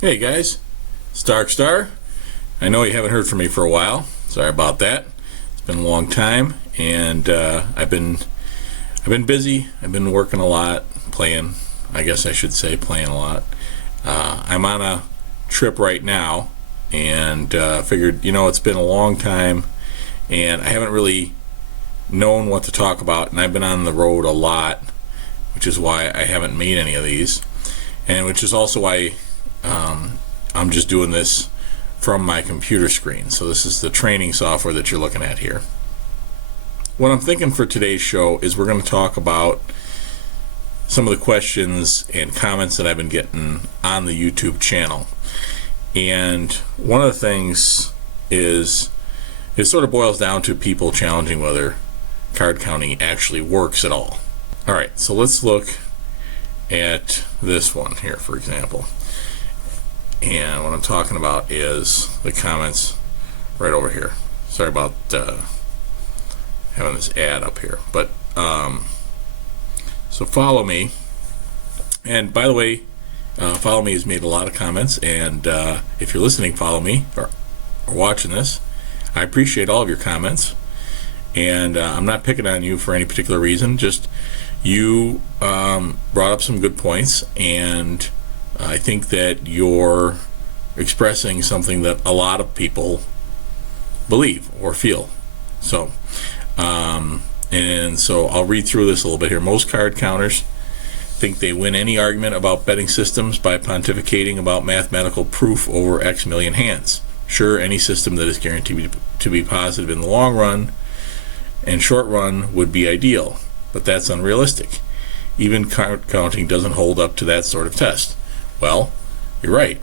Hey guys, it's DarkStar. I know you haven't heard from me for a while. Sorry about that. It's been a long time, and I've been busy. I've been working a lot, playing. I guess I should say playing a lot. I'm on a trip right now, and figured it's been a long time, and I haven't really known what to talk about, and I've been on the road a lot, which is why I haven't made any of these, and which is also why I'm just doing this from my computer screen. So this is the training software that you're looking at here. What I'm thinking for today's show is we're going to talk about some of the questions and comments that I've been getting on the YouTube channel. And one of the things is, it sort of boils down to people challenging whether card counting actually works at all. Alright, so let's look at this one here, for example. And what I'm talking about is the comments right over here. Sorry about having this ad up here, but so follow me. And by the way, follow me has made a lot of comments, and if you're listening, follow me, or watching this. I appreciate all of your comments, and I'm not picking on you for any particular reason, just you brought up some good points, and I think that you're expressing something that a lot of people believe or feel. So, and so I'll read through this a little bit here. Most card counters think they win any argument about betting systems by pontificating about mathematical proof over X million hands. Sure, any system that is guaranteed to be positive in the long run and short run would be ideal, but that's unrealistic. Even card counting doesn't hold up to that sort of test. Well, you're right.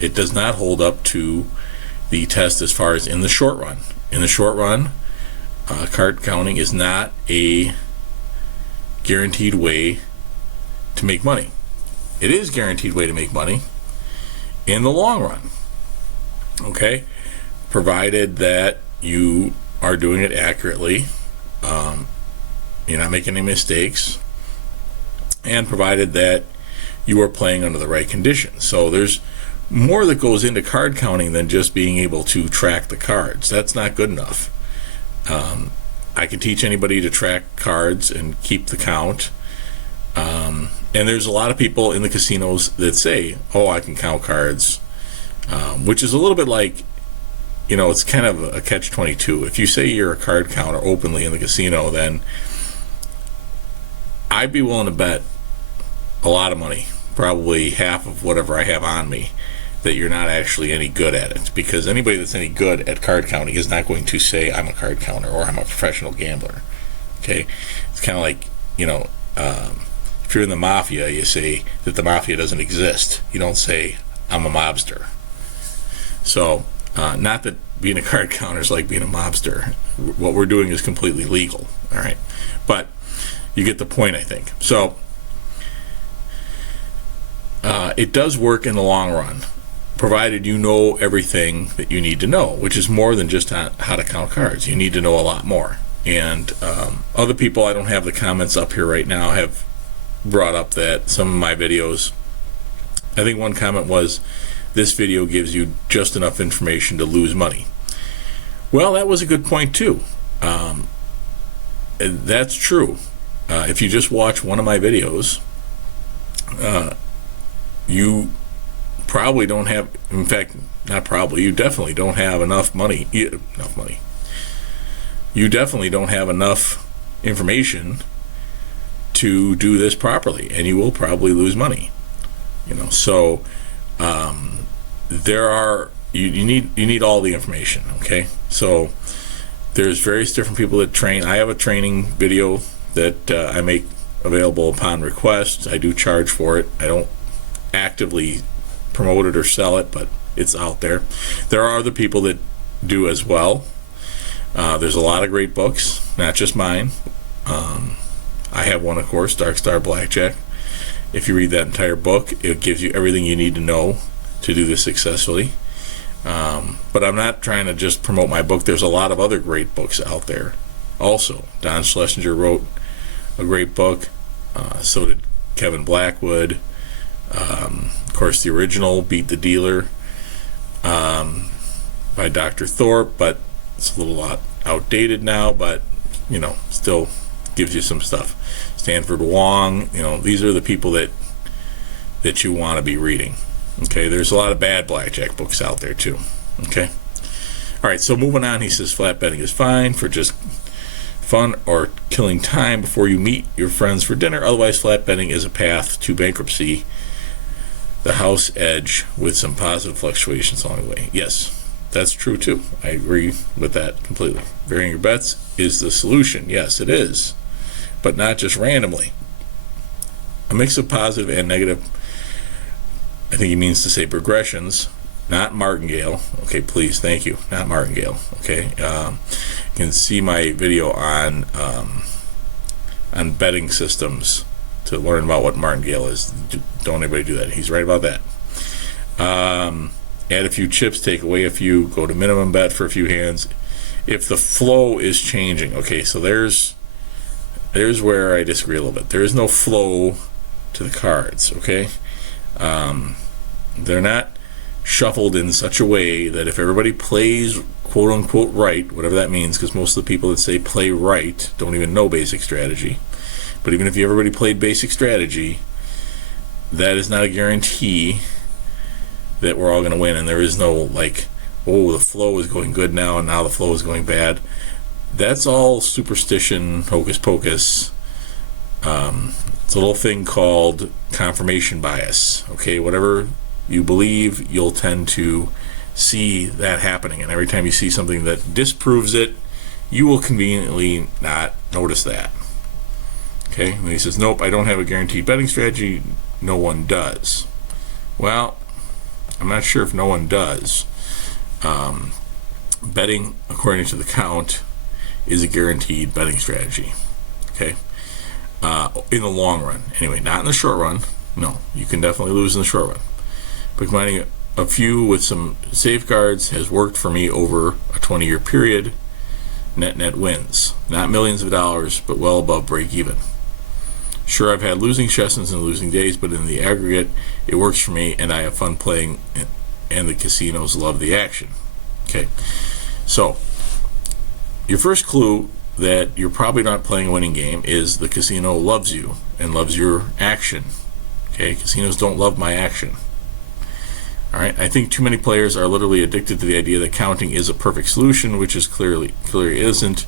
It does not hold up to the test as far as in the short run. In the short run, card counting is not a guaranteed way to make money. It is a guaranteed way to make money in the long run. Okay? Provided that you are doing it accurately, you're not making any mistakes, and provided that you are playing under the right conditions. So there's more that goes into card counting than just being able to track the cards. That's not good enough. I can teach anybody to track cards and keep the count. And there's a lot of people in the casinos that say, oh, I can count cards, which is a little bit like, it's kind of a catch-22. If you say you're a card counter openly in the casino, then I'd be willing to bet a lot of money, probably half of whatever I have on me, that you're not actually any good at it, because anybody that's any good at card counting is not going to say I'm a card counter or I'm a professional gambler. Okay, it's kind of like, if you're in the mafia, you say that the mafia doesn't exist. You don't say I'm a mobster. So not that being a card counter is like being a mobster. What we're doing is completely legal. All right, but you get the point, I think. So it does work in the long run, provided you know everything that you need to know, which is more than just how to count cards. You need to know a lot more. And other people, I don't have the comments up here right now, have brought up that some of my videos, I think one comment was, this video gives you just enough information to lose money. Well, that was a good point too. That's true. If you just watch one of my videos, you probably don't have, in fact, not probably, you definitely don't have enough money. You definitely don't have enough information to do this properly, and you will probably lose money. So you need all the information. Okay, so there's various different people that train. I have a training video that I make available upon request. I do charge for it. I don't actively promote it or sell it, but it's out there. There are other people that do as well. There's a lot of great books, not just mine. I have one, of course, DarkStar Blackjack. If you read that entire book, it gives you everything you need to know to do this successfully. But I'm not trying to just promote my book. There's a lot of other great books out there also. Don Schlesinger wrote a great book. So did Kevin Blackwood. Of course, the original, Beat the Dealer, by Dr. Thorpe, but it's a little outdated now, but still gives you some stuff. Stanford Wong, these are the people that you want to be reading. Okay, there's a lot of bad blackjack books out there too. Okay, all right, so moving on, he says flat betting is fine for just fun or killing time before you meet your friends for dinner. Otherwise, flat betting is a path to bankruptcy, the house edge with some positive fluctuations along the way. Yes, that's true too. I agree with that completely. Varying your bets is the solution. Yes, it is, but not just randomly. A mix of positive and negative, I think he means to say progressions, not martingale. Okay, please, thank you. Not martingale. Okay, you can see my video on betting systems to learn about what martingale is. Don't anybody do that. He's right about that. Add a few chips, take away a few, go to minimum bet for a few hands. If the flow is changing, okay, so there's where I disagree a little bit. There is no flow to the cards, okay? They're not shuffled in such a way that if everybody plays quote unquote right, whatever that means, because most of the people that say play right don't even know basic strategy. But even if everybody played basic strategy, that is not a guarantee that we're all going to win. And there is no like, oh, the flow is going good now and now the flow is going bad. That's all superstition, hocus pocus. It's a little thing called confirmation bias. Okay, whatever you believe, you'll tend to see that happening. And every time you see something that disproves it, you will conveniently not notice that. Okay, and he says, nope, I don't have a guaranteed betting strategy. No one does. Well, I'm not sure if no one does. Betting, according to the count, is a guaranteed betting strategy. Okay, in the long run. Anyway, not in the short run. No, you can definitely lose in the short run. But combining a few with some safeguards has worked for me over a 20-year period. Net wins. Not millions of dollars, but well above break even. Sure, I've had losing sessions and losing days, but in the aggregate, it works for me, and I have fun playing, and the casinos love the action. Okay, so your first clue that you're probably not playing a winning game is the casino loves you and loves your action. Okay, casinos don't love my action. All right, I think too many players are literally addicted to the idea that counting is a perfect solution, which is clearly isn't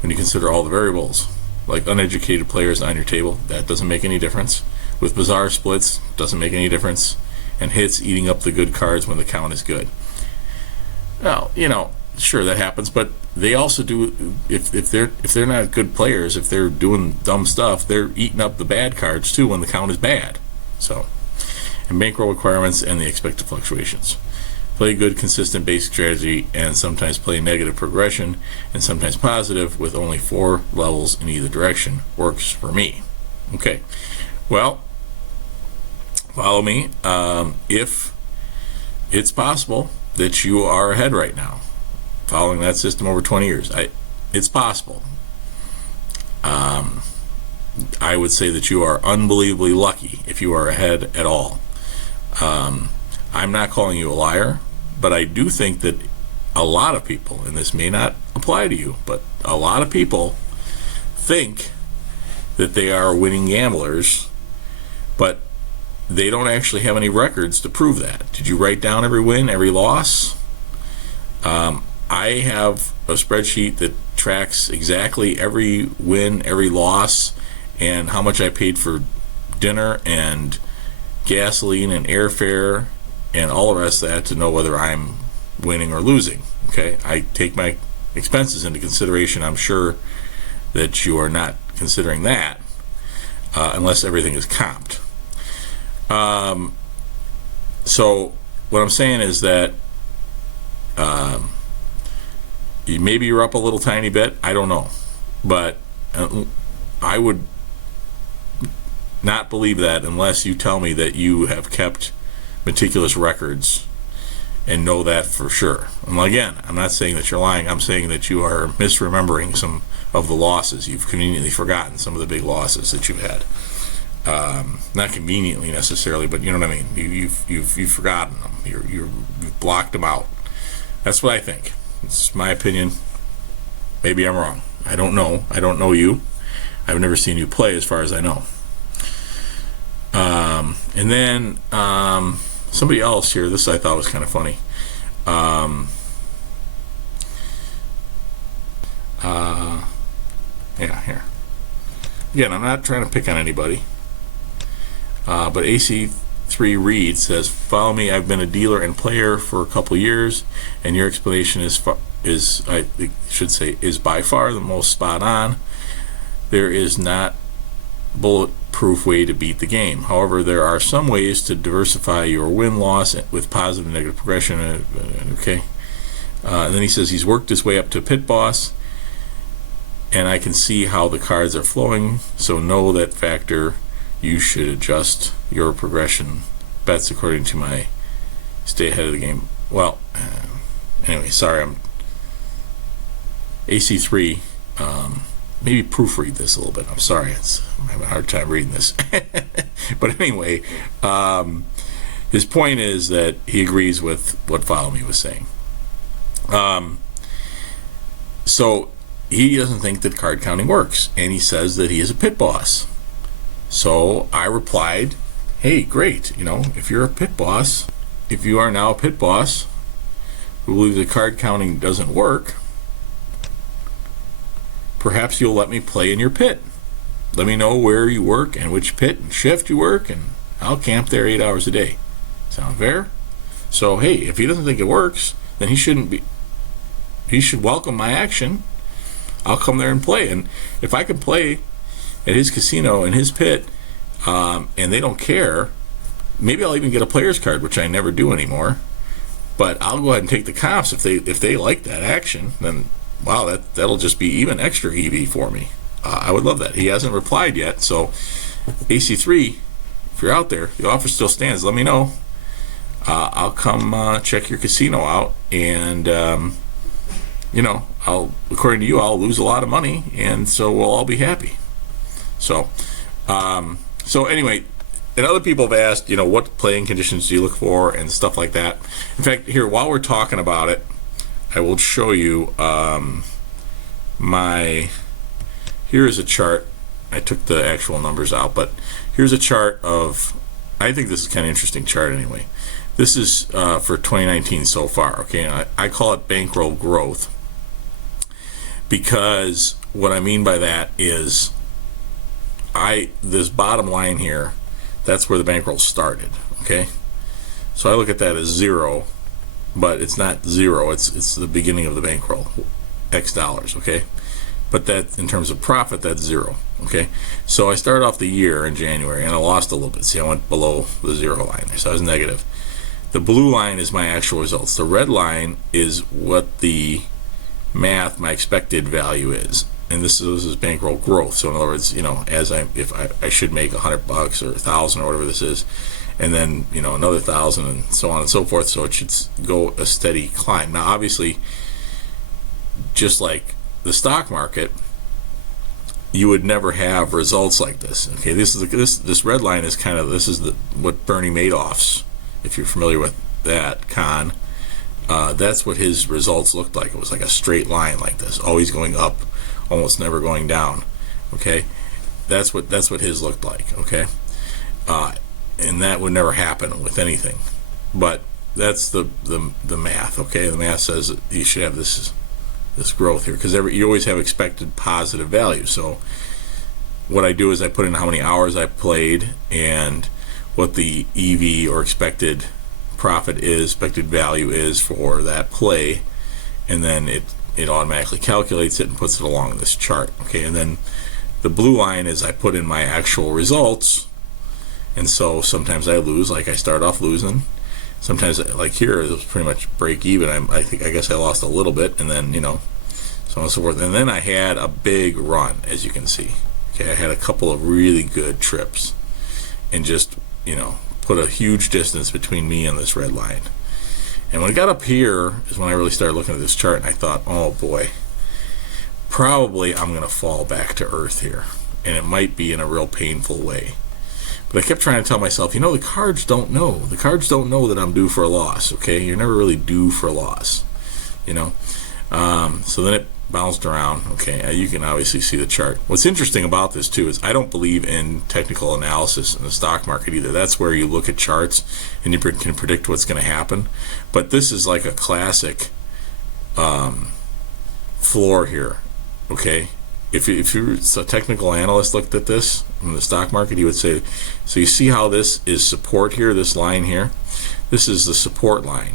when you consider all the variables. Like uneducated players on your table, that doesn't make any difference. With bizarre splits, doesn't make any difference. And hits eating up the good cards when the count is good. Well, sure that happens, but they also do. If they're not good players, if they're doing dumb stuff, they're eating up the bad cards too when the count is bad. So, and bankroll requirements and the expected fluctuations. Play good, consistent basic strategy, and sometimes play negative progression, and sometimes positive with only 4 levels in either direction. Works for me. Okay, well, follow me. If it's possible that you are ahead right now, following that system over 20 years, it's possible. I would say that you are unbelievably lucky if you are ahead at all. I'm not calling you a liar, but I do think that a lot of people, and this may not apply to you, but a lot of people think that they are winning gamblers, but they don't actually have any records to prove that. Did you write down every win, every loss? I have a spreadsheet that tracks exactly every win, every loss, and how much I paid for dinner and gasoline and airfare and all the rest of that to know whether I'm winning or losing. Okay, I take my expenses into consideration. I'm sure that you are not considering that unless everything is comped. So what I'm saying is that maybe you're up a little tiny bit. I don't know, but I would not believe that unless you tell me that you have kept meticulous records and know that for sure. And again, I'm not saying that you're lying. I'm saying that you are misremembering some of the losses. You've conveniently forgotten some of the big losses that you've had. Not conveniently necessarily, but you know what I mean. You've forgotten them. You've blocked them out. That's what I think. It's my opinion. Maybe I'm wrong. I don't know. I don't know you. I've never seen you play, as far as I know. And then somebody else here. This I thought was kind of funny. Yeah, here. Again, I'm not trying to pick on anybody. But AC3 Reed says, follow me, I've been a dealer and player for a couple years, and your explanation is I should say, is by far the most spot on. There is not bulletproof way to beat the game. However, there are some ways to diversify your win-loss with positive and negative progression. Okay. And then he says he's worked his way up to pit boss, and I can see how the cards are flowing, so know that factor. You should adjust your progression bets according to my stay ahead of the game. Well, anyway, sorry, I'm AC3. Maybe proofread this a little bit. I'm sorry, I'm having a hard time reading this. But anyway, his point is that he agrees with what Follow Me was saying. So he doesn't think that card counting works, and he says that he is a pit boss. So I replied, hey, great, if you're a pit boss, if you are now a pit boss who believes that card counting doesn't work, perhaps you'll let me play in your pit. Let me know where you work and which pit and shift you work, and I'll camp there 8 hours a day. Sound fair? So, hey, if he doesn't think it works, then he should welcome my action. I'll come there and play. And if I can play at his casino in his pit, and they don't care, maybe I'll even get a player's card, which I never do anymore. But I'll go ahead and take the comps if they like that action. Then wow, that'll just be even extra EV for me. I would love that. He hasn't replied yet, so AC3, if you're out there, the offer still stands. Let me know. I'll come check your casino out, and according to you, I'll lose a lot of money, and so we'll all be happy. So anyway, and other people have asked, what playing conditions do you look for and stuff like that. In fact, here, while we're talking about it, I will show you here is a chart. I took the actual numbers out, but here's a chart of, I think this is kind of interesting chart anyway. This is for 2019 so far, okay? I call it bankroll growth, because what I mean by that is this bottom line here, that's where the bankroll started, okay? So I look at that as zero, but it's not zero, it's the beginning of the bankroll, X dollars, okay? But that, in terms of profit, that's zero, okay? So I started off the year in January, and I lost a little bit. See, I went below the zero line there, so I was negative. The blue line is my actual results. The red line is what the math, my expected value is. And this is bankroll growth. So in other words, if I should make $100 or $1,000 or whatever this is, and then another $1,000 and so on and so forth. So it should go a steady climb. Now, obviously, just like the stock market, you would never have results like this. Okay, this red line is kind of what Bernie Madoff's, if you're familiar with that con, that's what his results looked like. It was like a straight line like this, always going up, almost never going down. Okay, that's what his looked like. Okay, and that would never happen with anything. But that's the math. Okay, the math says that you should have this growth here, because you always have expected positive value. So what I do is I put in how many hours I played and what the EV or expected profit is, expected value is for that play, and then it automatically calculates it and puts it along this chart. Okay, and then the blue line is I put in my actual results, and so sometimes I lose, like I start off losing. Sometimes, like here, it was pretty much break even. I guess I lost a little bit, and then so on and so forth. And then I had a big run, as you can see. Okay, I had a couple of really good trips, and just put a huge distance between me and this red line. And when it got up here is when I really started looking at this chart, and I thought, oh boy, probably I'm going to fall back to earth here, and it might be in a real painful way. But I kept trying to tell myself, the cards don't know. The cards don't know that I'm due for a loss, okay? You're never really due for a loss, So then it bounced around. Okay, you can obviously see the chart. What's interesting about this, too, is I don't believe in technical analysis in the stock market either. That's where you look at charts and you can predict what's going to happen. But this is like a classic floor here, okay? If you're a technical analyst looked at this in the stock market, he would say, so you see how this is support here, this line here? This is the support line.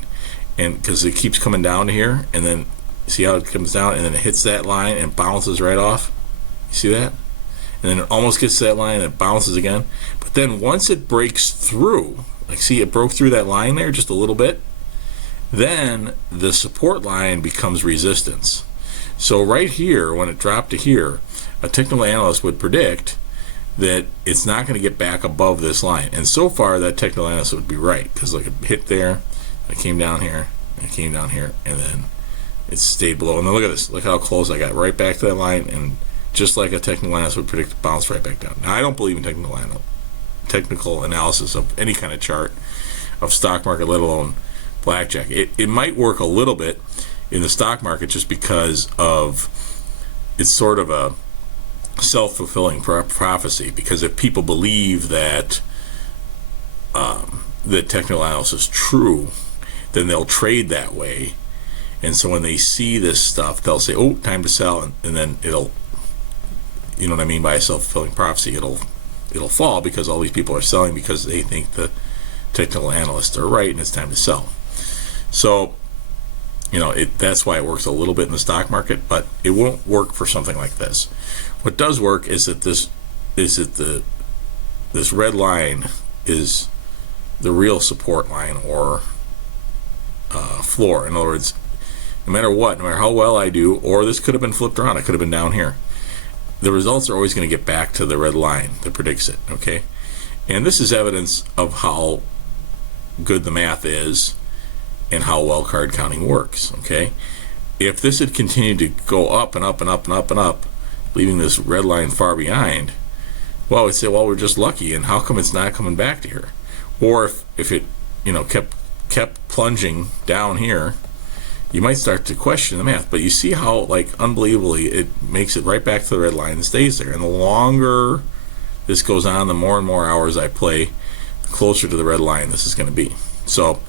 And because it keeps coming down to here, and then see how it comes down, and then it hits that line and bounces right off? You see that? And then it almost gets to that line and it bounces again. But then once it breaks through, like see it broke through that line there just a little bit, then the support line becomes resistance. So right here, when it dropped to here, a technical analyst would predict that it's not going to get back above this line. And so far, that technical analyst would be right, because like it hit there, it came down here, and it came down here, and then it stayed below. And then look at this. Look how close I got right back to that line, and just like a technical analyst would predict, bounce right back down. Now, I don't believe in technical analysis of any kind of chart of stock market, let alone blackjack. It might work a little bit in the stock market just because of it's sort of a self-fulfilling prophecy, because if people believe that the technical analysis is true, then they'll trade that way. And so when they see this stuff, they'll say, oh, time to sell, and then it'll, you know what I mean by a self-fulfilling prophecy, it'll fall because all these people are selling because they think the technical analysts are right and it's time to sell. So that's why it works a little bit in the stock market, but it won't work for something like this. What does work is that this red line is the real support line or floor. In other words, no matter how well I do, or this could have been flipped around, I could have been down here, the results are always going to get back to the red line that predicts it, okay? And this is evidence of how good the math is and how well card counting works, okay? If this had continued to go up and up and up and up and up, leaving this red line far behind, well, we'd say, well, we're just lucky, and how come it's not coming back to here? Or if it, kept plunging down here, you might start to question the math. But you see how, like, unbelievably, it makes it right back to the red line and stays there. And the longer this goes on, the more and more hours I play, the closer to the red line this is going to be. So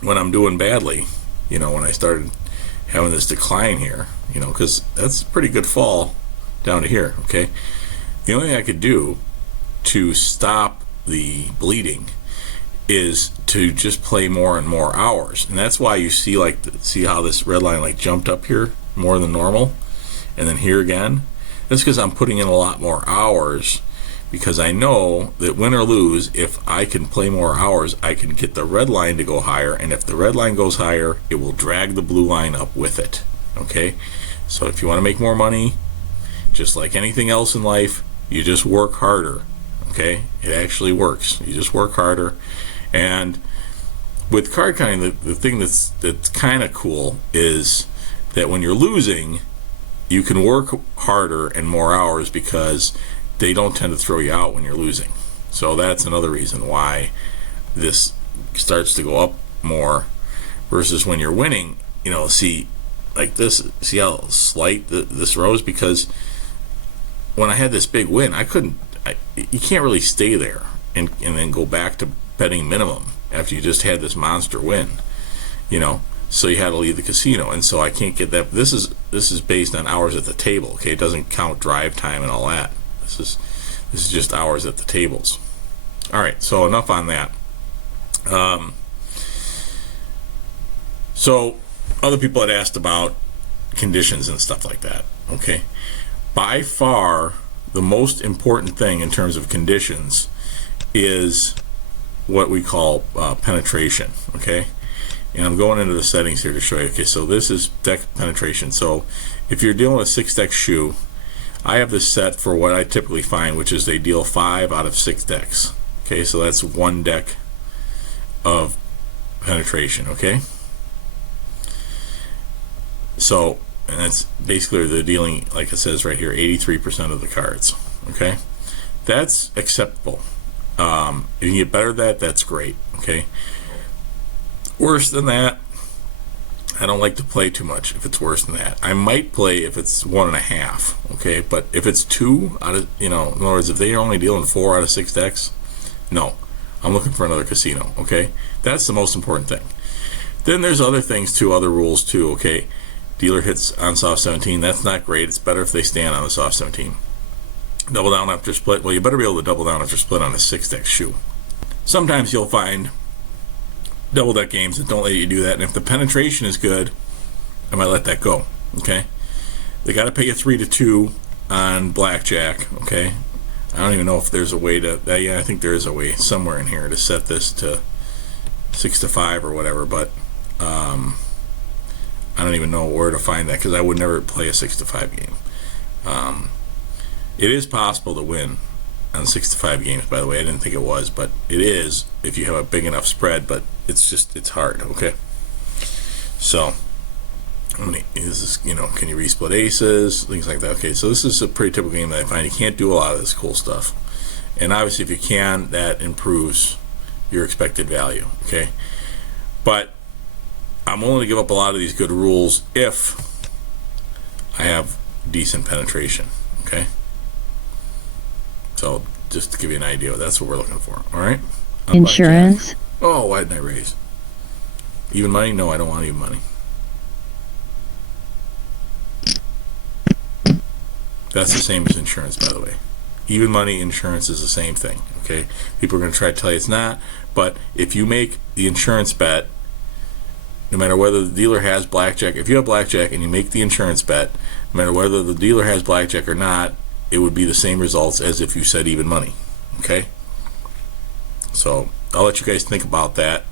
when I'm doing badly, when I started having this decline here, because that's a pretty good fall down to here, okay? The only thing I could do to stop the bleeding is to just play more and more hours. And that's why you see how this red line like jumped up here more than normal, and then here again. That's because I'm putting in a lot more hours, because I know that win or lose, if I can play more hours, I can get the red line to go higher, and if the red line goes higher, it will drag the blue line up with it, okay? So if you want to make more money, just like anything else in life, you just work harder, okay? It actually works. You just work harder. And with card counting, the thing that's kind of cool is that when you're losing, you can work harder and more hours because they don't tend to throw you out when you're losing. So that's another reason why this starts to go up more versus when you're winning. See like this, see how slight this rose? Because when I had this big win, you can't really stay there and then go back to betting minimum after you just had this monster win, so you had to leave the casino, and so I can't get that. This is based on hours at the table, okay? It doesn't count drive time and all that. This is just hours at the tables. All right, so enough on that. So other people had asked about conditions and stuff like that, okay? By far the most important thing in terms of conditions is what we call penetration, okay? And I'm going into the settings here to show you. Okay, so this is deck penetration. So if you're dealing with 6-deck shoe, I have this set for what I typically find, which is they deal 5 out of 6 decks. Okay, so that's 1 deck of penetration, okay? So, and that's basically they're dealing, like it says right here, 83% of the cards, okay? That's acceptable. If you get better at that, that's great. Okay. Worse than that, I don't like to play too much if it's worse than that. I might play if it's 1.5, okay? But if it's 2 out of, in other words, if they're only dealing 4 out of 6 decks, no. I'm looking for another casino, okay? That's the most important thing. Then there's other things too, other rules too, okay? Dealer hits on soft 17, that's not great. It's better if they stand on the soft 17. Double down after split, well, you better be able to double down after split on a 6-deck shoe. Sometimes you'll find double deck games that don't let you do that, and if the penetration is good, I might let that go. Okay, they got to pay you 3-2 on blackjack. Okay, I don't even know if there's a way to yeah, I think there is a way somewhere in here to set this to 6-5 or whatever, but I don't even know where to find that, because I would never play a 6-5 game. It is possible to win on 6-5 games, by the way. I didn't think it was, but it is if you have a big enough spread, but it's hard. Okay, so this is, can you resplit aces, things like that. Okay, so this is a pretty typical game that I find you can't do a lot of this cool stuff, and obviously if you can, that improves your expected value. Okay, but I'm willing to give up a lot of these good rules if I have decent penetration. Okay, so just to give you an idea, that's what we're looking for. All right. Insurance. Oh, why didn't I raise? Even money? No, I don't want even money. That's the same as insurance, by the way. Even money, insurance is the same thing. Okay, people are going to try to tell you it's not, but if you make the insurance bet, no matter whether the dealer has blackjack, if you have blackjack and you make the insurance bet, no matter whether the dealer has blackjack or not, it would be the same results as if you said even money. Okay, so I'll let you guys think about that.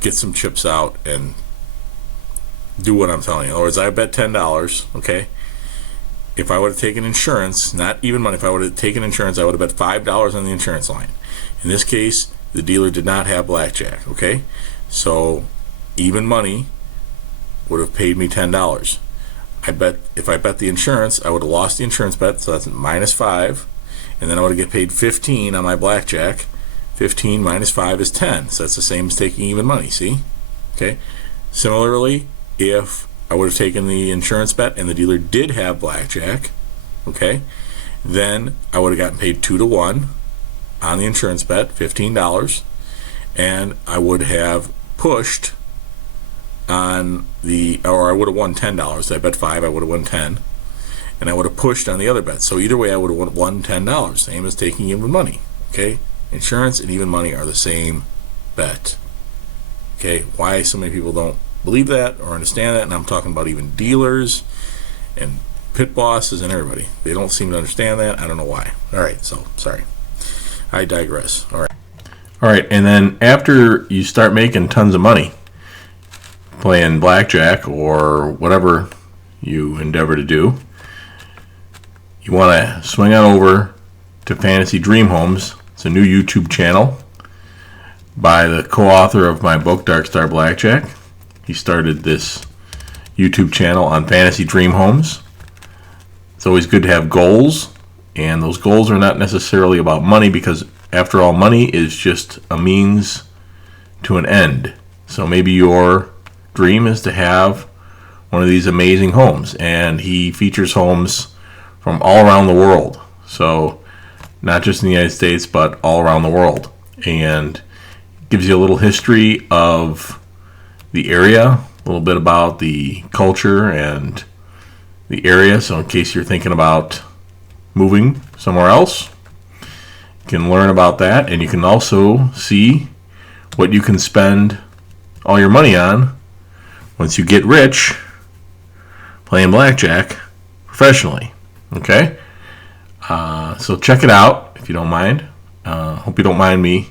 Get some chips out and do what I'm telling you. In other words, I bet $10. Okay, if I would have taken insurance, not even money, if I would have taken insurance, I would have bet $5 on the insurance line. In this case, the dealer did not have blackjack. Okay, so even money would have paid me $10. If I bet the insurance, I would have lost the insurance bet, so that's -5, and then I would get paid 15 on my blackjack. 15 minus 5 is 10, so that's the same as taking even money. See? Okay. Similarly, if I would have taken the insurance bet and the dealer did have blackjack, okay, then I would have gotten paid 2-1 on the insurance bet, $15, and I would have pushed on or I would have won $10. I bet 5, I would have won 10, and I would have pushed on the other bet. So either way, I would have won $10, same as taking even money. Okay, insurance and even money are the same bet. Okay, why so many people don't believe that or understand that, and I'm talking about even dealers and pit bosses and everybody. They don't seem to understand that. I don't know why. All right, so sorry, I digress. All right, and then after you start making tons of money playing blackjack or whatever you endeavor to do, you want to swing on over to Fantasy Dream Homes. It's a new YouTube channel by the co-author of my book, DarkStar Blackjack. He started this YouTube channel on Fantasy Dream Homes. It's always good to have goals, and those goals are not necessarily about money, because after all, money is just a means to an end. So maybe your dream is to have one of these amazing homes, and he features homes from all around the world. So not just in the United States, but all around the world, and gives you a little history of the area, a little bit about the culture and the area. So in case you're thinking about moving somewhere else, you can learn about that, and you can also see what you can spend all your money on once you get rich playing blackjack professionally. Okay, so check it out if you don't mind. Hope you don't mind me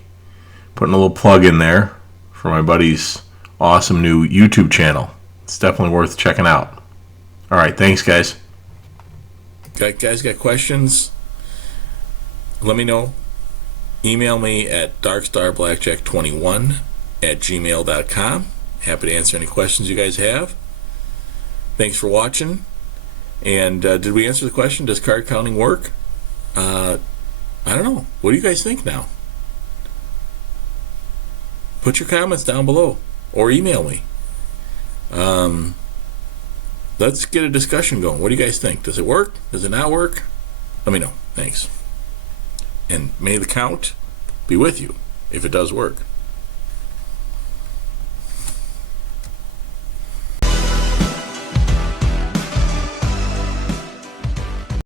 putting a little plug in there for my buddy's awesome new YouTube channel. It's definitely worth checking out. All right, thanks, guys. Guys got questions? Let me know. Email me at darkstarblackjack21@gmail.com. Happy to answer any questions you guys have. Thanks for watching. And did we answer the question? Does card counting work? I don't know. What do you guys think now? Put your comments down below or email me. Let's get a discussion going. What do you guys think? Does it work? Does it not work? Let me know. Thanks. And may the count be with you if it does work.